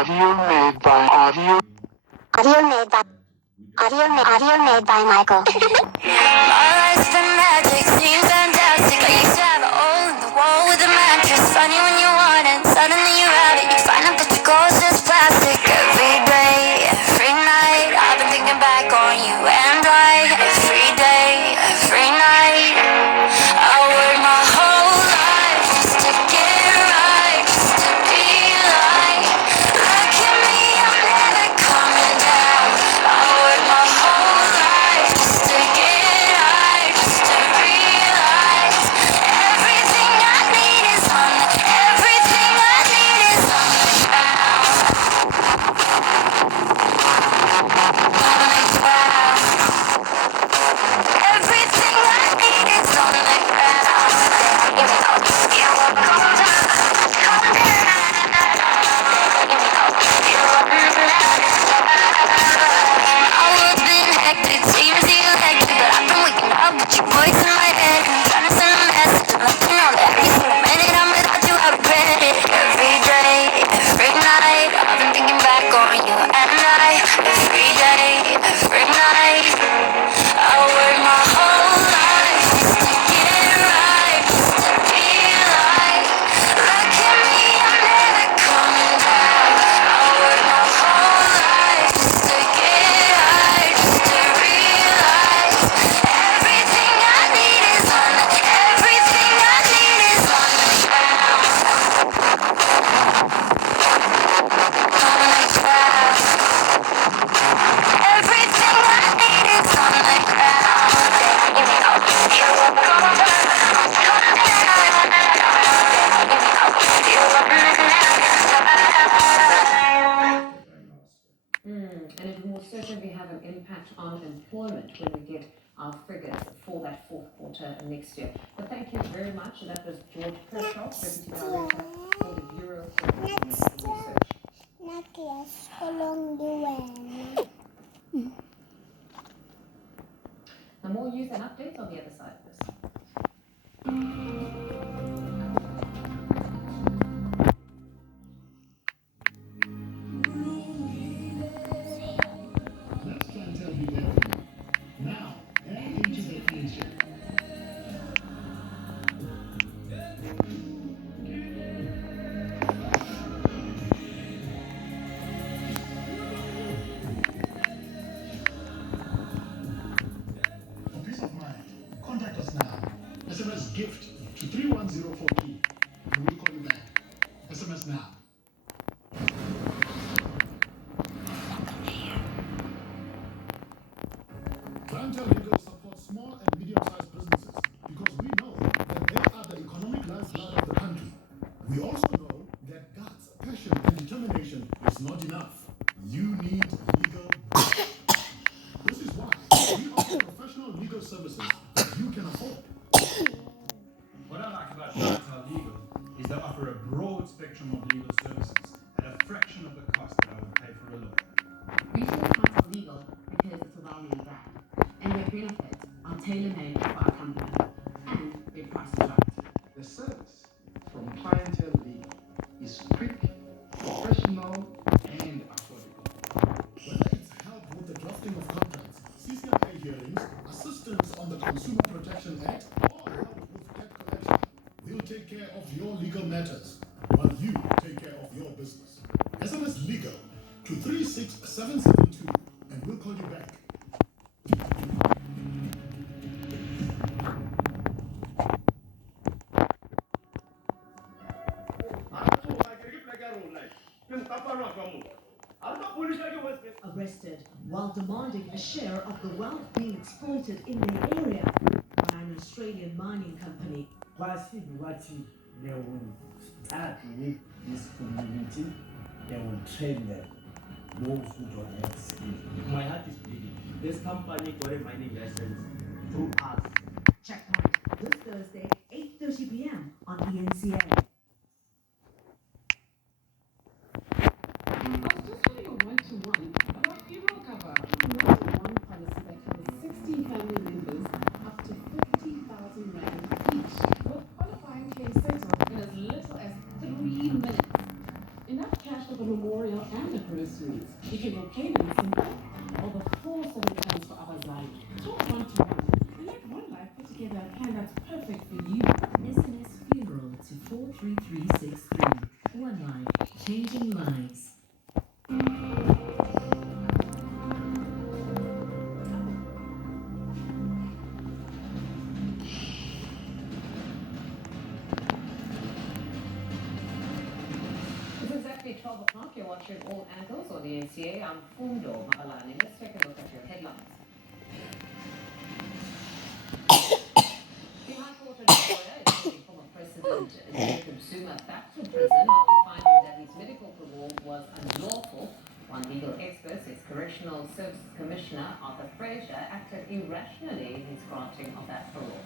Audio made by Michael. My life's been magic, seems fantastic. I used to have a hole in the wall with a mattress. Funny when you want it, suddenly you're out it. You find out that your goal's just plastic. Every day, every night, I've been thinking back on you and I. Every day, every night, I work my whole life just to get it right, just to be like. Look at me, I'm never coming down. I work my whole life just to get high, just to realize everything I need is on the, everything I need is on the ground. On the ground. Everything I need is on the ground. You know, you will come down, come down. You know, you I was been hectic, seems electric, but I've been waking up with your voice in my head, trying to send a message, let you know that every single minute I'm without you, I regret it. Every day, every night, I've been thinking back on you and I. Every day, every night, I work my whole life just to get it right, just to be like. Look at me, I'm never coming down. I work my whole life just to get high, just to realize everything I need is on the, everything I need is on the ground. On the ground. Everything I need is on the ground. You know, you will come down, come down. You know, you And it will certainly have an impact on employment when we get our figures for that fourth quarter next year. But thank you very much. That was George Kershaw, Deputy Director for the Bureau for Economic Research. Now more news and updates on the other side of this. Let's try and tell you now and into the future. For peace of mind, contact us now. SMS gift to 3104P and we'll call you back. SMS now. Clientele Legal supports small and medium-sized businesses because we know that they are the economic lifeblood of the country. We also know that guts, passion, and determination is not enough. You need legal. This is why we offer professional legal services that you can afford. What I like about Clientele Legal is they offer a broad spectrum of legal services at a fraction of the cost that I would pay for a lawyer. We choose Clientele Legal because it's a well-known brand, and their benefits are tailor-made for our company, and their price is right. The service from Clientele Legal is quick, professional, and affordable. Whether it's help with the drafting of contracts, CCMA hearings, assistance on the Consumer Protection Act, or help with debt collection, we'll take care of your legal matters while you take care of your business. SMS legal to 36772 and we'll call you back. Arrested while demanding a share of the wealth being exploited in their area by an Australian mining company. Classic Wati, they will start with this community, they will train them, those who don't have skills. My heart is bleeding. This company got a mining license through us. Checkpoint this Thursday, 8:30 p.m. on ENCA. I was just having a one-to-one about funeral cover. One policy that covers 16 family members up to 50,000 rand each, with qualifying claims settled in as little as 3 minutes. Enough cash for the memorial and the groceries. You can go payments in bulk or the full 7 pounds for Abazali. Talk one-to-one and let One Life put together a plan that's perfect for you. SMS Funeral to 43363. One Life, changing lives. It's exactly 12 o'clock. You're watching All Angles on the NCA. I'm Fundo Mahalani. Let's take a look at your headlines. The High Court in Victoria is sending former President Jacob Zuma back to prison after finding that his medical parole was unlawful. One legal expert says Correctional Services Commissioner Arthur Fraser acted irrationally in his granting of that parole.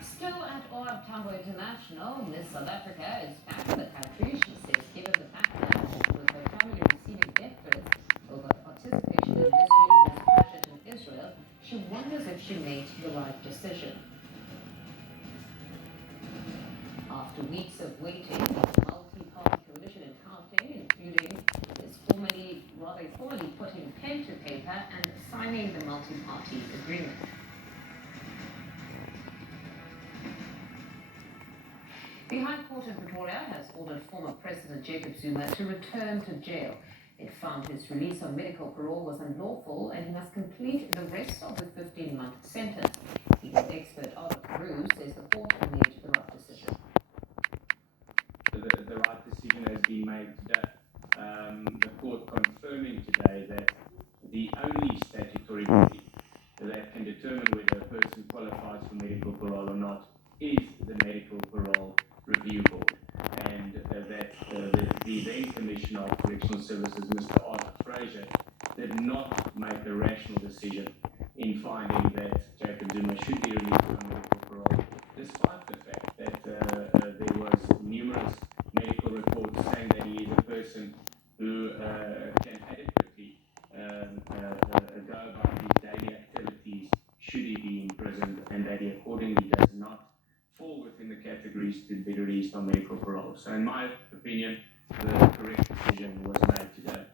Still at OR Tambo International, Miss South Africa is back in the country. She says given the backlash with her family receiving death threats over participation in Miss Universe pageant in Israel, she wonders if she made the right decision. After weeks of waiting, the multi-party coalition in Gauteng, including is formally putting pen to paper and signing the multi-party agreement. The High Court in Pretoria has ordered former President Jacob Zuma to return to jail. It found his release on medical parole was unlawful and he must complete the rest of the 15-month sentence. Legal expert Arthur Carew says the court made the right decision. The right decision has been made today. The court confirming today that the only statutory body that can determine whether a person qualifies for medical parole or not is the Medical Parole Review Board, and that the then Commissioner of Correctional Services, Mr. Arthur Fraser, did not make a rational decision in finding that Jacob Zuma should be released on medical parole, despite the fact that there was numerous medical reports saying that he is a person who can adequately go about his daily activities should he be imprisoned, and that he accordingly does not fall within the categories to be released on medical parole. So in my opinion, the correct decision was made today.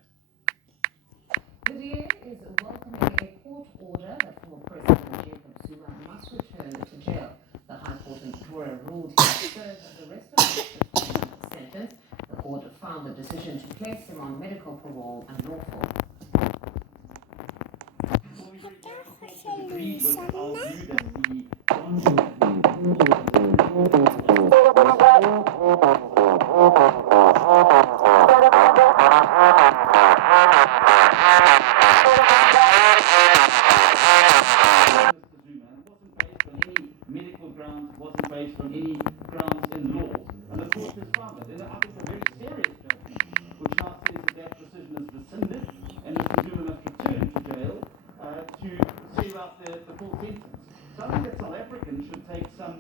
The DA is welcoming a court order that former President Jacob Zuma must return to jail. The High Court in Victoria ruled he must serve the rest of his 15-month sentence. The court found the decision to place him on medical parole unlawful. Agree with our view that the medical grounds, wasn't based on any grounds in law, and the court has found it. And I think it's a very serious judgment, which now says that that decision is rescinded, and Mr. Zuma must return to jail to serve out the full sentence. So I think that South Africans should take some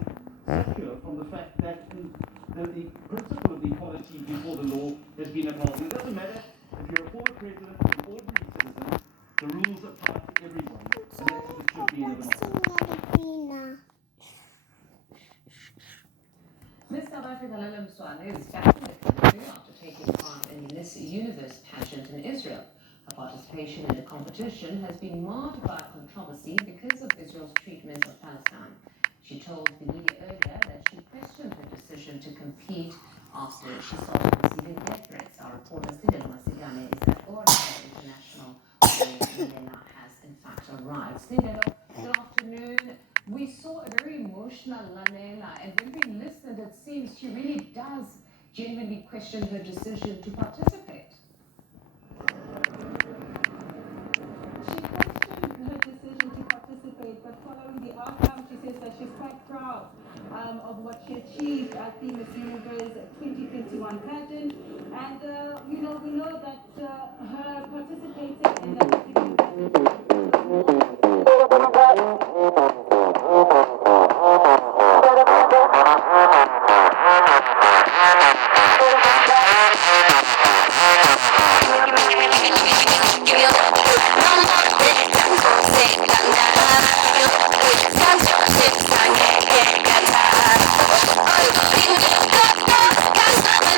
secure from the fact that the principle of equality before the law has been upheld. It doesn't matter if you're a former president or an ordinary citizen, the rules apply to everyone, and that's what it should be in a democracy. Miss South Africa Lila Mswane is back in the country after taking part in the Miss Universe pageant in Israel. Her participation in the competition has been marred by controversy because of Israel's treatment of Palestine. She told the media earlier that she questioned her decision to compete after she started receiving death threats. Our reporter Sidel Masigane is at Orlando International, where Milena has in fact arrived. Sidel, good afternoon. We saw a very emotional Lalela, and when we listened, it seems she really does genuinely question her decision to participate. She questioned her decision to participate, but following the outcome, she says that she's quite proud of what she achieved at the Miss Universe 2021 pageant. And, we know that her participating in the particular pageant Got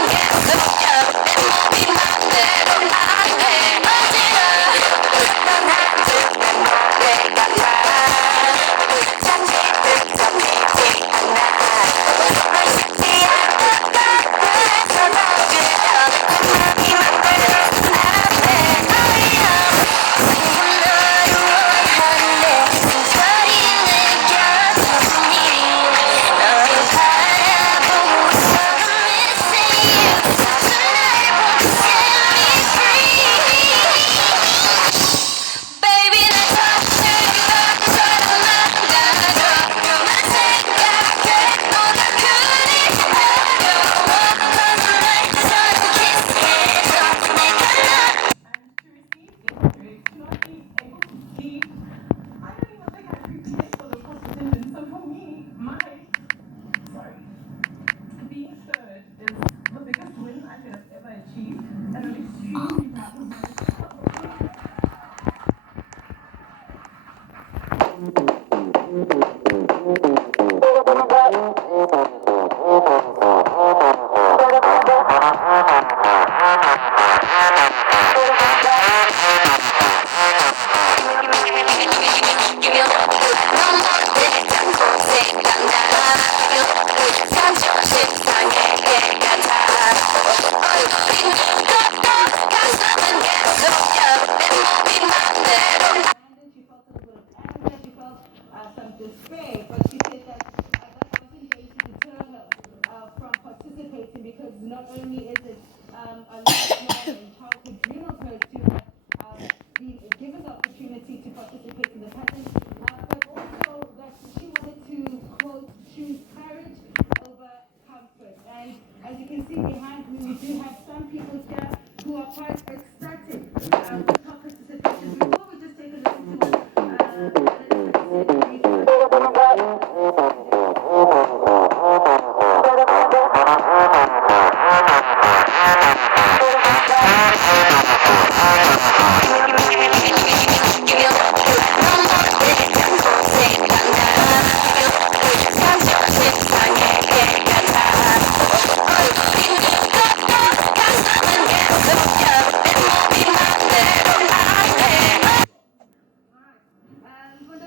She felt a little bit of anger, she felt some despair, but she said that that wasn't going to deter her from participating, because not only is it a lifelong and childhood dream of hers to have been given the opportunity to participate in the pageant, but also that she wanted to, quote, choose courage over comfort. And as you can see behind me, we do have some people here who are quite ecstatic with her participation. Before we just take a listen to what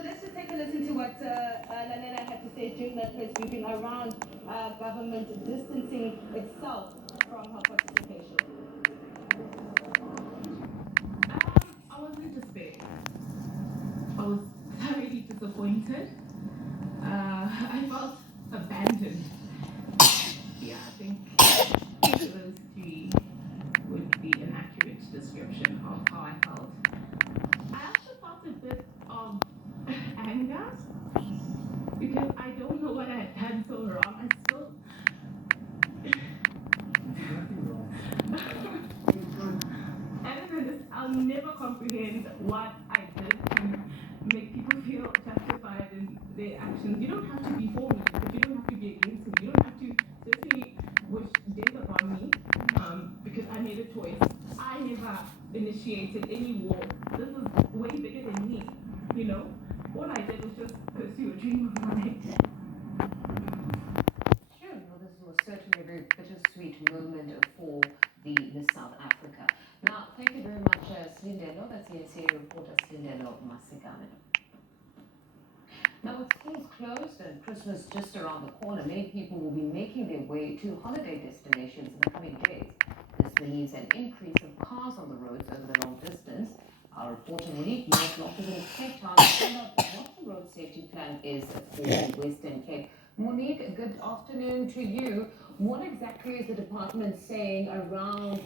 let's just take a listen to what Lalela had to say during that press briefing around government distancing itself from her participation. I was in despair. I was thoroughly disappointed. I felt abandoned. Yeah, I think those three would be an accurate description of how I felt. I also felt a bit of anger because I don't know what I had done so wrong. I still. I'll never comprehend what I did to make people feel justified in their actions. You don't have to be for me, but you don't have to be against me. You don't have to certainly wish death upon me because I made a choice. I never initiated any war. This is way bigger than me, you know? All I did was just pursue a dream of mine. Sure, well, this was certainly a very bittersweet moment for the Miss South Africa. Now, thank you very much, Slindelo. That's the NCA reporter, Slindelo Masikane. Now, with schools closed and Christmas just around the corner, many people will be making their way to holiday destinations in the coming days. This means an increase of cars on the roads over the long distance. Our reporter Monique North Lopez in Cape Town to find out what the road safety plan is for the Western Cape. Monique, good afternoon to you. What exactly is the department saying around